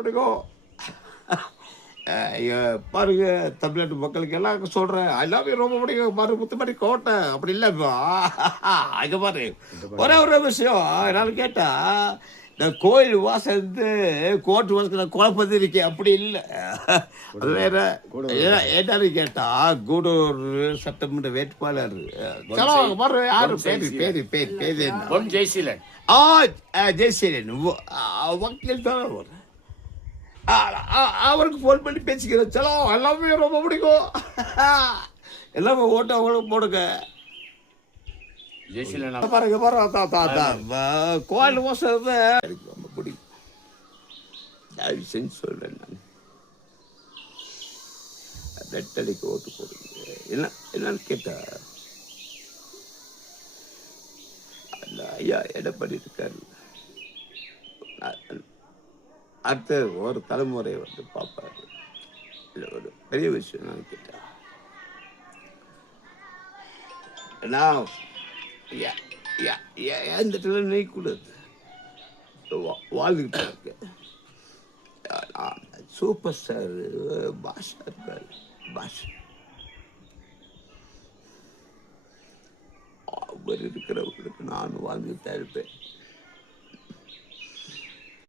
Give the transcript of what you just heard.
பிடிக்கும். பாருங்க தமிழ்நாட்டு மக்களுக்கு எல்லாம் சொல்கிறேன் ஐ லவ் யூ ரொம்ப பிடிக்கும் பாரு முத்துமணி கோட்டை அப்படி இல்லை இப்போ அங்கே பாரு ஒரே ஒரு விஷயம் என்னால் கேட்டால் இந்த கோயில் வாசல் இருந்து கோர்ட்டு வாசல் குழப்பது இருக்கேன் அப்படி இல்லை அது வேற என்னன்னு கேட்டால் கூடூர் சட்டமன்ற வேட்பாளர் பாரு யாரு பேர் என்ன ஜெய்சீலன் ஜெய்சீலன் வக்கீல் தான் வரும் அவருக்கு ஃபோன் பண்ணி பேசிக்கிறேன் சலோ எல்லாமே ரொம்ப பிடிக்கும் எல்லாமே ஓட்டு அவங்களுக்கு போடுங்க பாருங்க பாருங்க கோயில் மோசம் எனக்கு ரொம்ப பிடிக்கும் தயவு செஞ்சு சொல்றேன் நான் ரெட்டடிக்கு ஓட்டு போடுங்க என்னன்னு கேட்டா ஐயா எடப்பாடி இருக்காரு அடுத்த ஒரு தலைமுறை வந்து பார்ப்பாரு இல்லை ஒரு பெரிய விஷயம் நான் கேட்டா நான் எந்த இடத்துல நீக்கூடாது வாழ்ந்துக்கிட்டு இருக்கேன் சூப்பர் ஸ்டார் பாஷா இருக்காரு பாஷா அவர் இருக்கிறவங்களுக்கு நான் வாழ்ந்துட்டு தான் இருப்பேன்